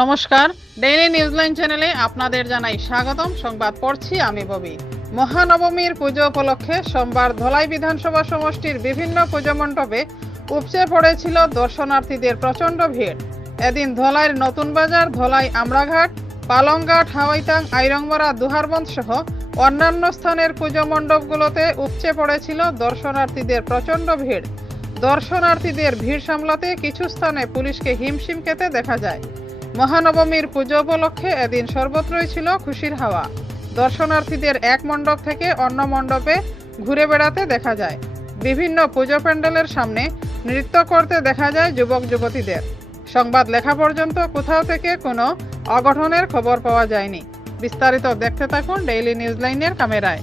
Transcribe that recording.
নমস্কার ডেইলি নিউজলাইন চ্যানেলে আপনাদের জানাই স্বাগতম। সংবাদ পড়ছি আমি ববি। মহানবমীর পুজো উপলক্ষে সোমবার ধলাই বিধানসভা সমষ্টির বিভিন্ন পুজো মণ্ডপে উপচে পড়েছিল দর্শনার্থীদের প্রচণ্ড ভিড়। এদিন ধলাইয়ের নতুন বাজার, ধলাই আমরাঘাট পালংঘাট, হাওয়াইতাং আইরংমরা দুহারবন্দ সহ অন্যান্য স্থানের পুজো মণ্ডপগুলোতে উপচে পড়েছিল দর্শনার্থীদের প্রচণ্ড ভিড়। দর্শনার্থীদের ভিড় সামলাতে কিছু স্থানে পুলিশকে হিমশিম খেতে দেখা যায়। মহানবমীর পুজো উপলক্ষে এদিন সর্বত্রই ছিল খুশির হাওয়া। দর্শনার্থীদের এক মণ্ডপ থেকে অন্য মণ্ডপে ঘুরে বেড়াতে দেখা যায়। বিভিন্ন পুজো প্যান্ডেলের সামনে নৃত্য করতে দেখা যায় যুবক যুবতীদের। সংবাদ লেখা পর্যন্ত কোথাও থেকে কোনো অঘটনের খবর পাওয়া যায়নি। বিস্তারিত দেখতে থাকুন ডেইলি নিউজ লাইনের ক্যামেরায়।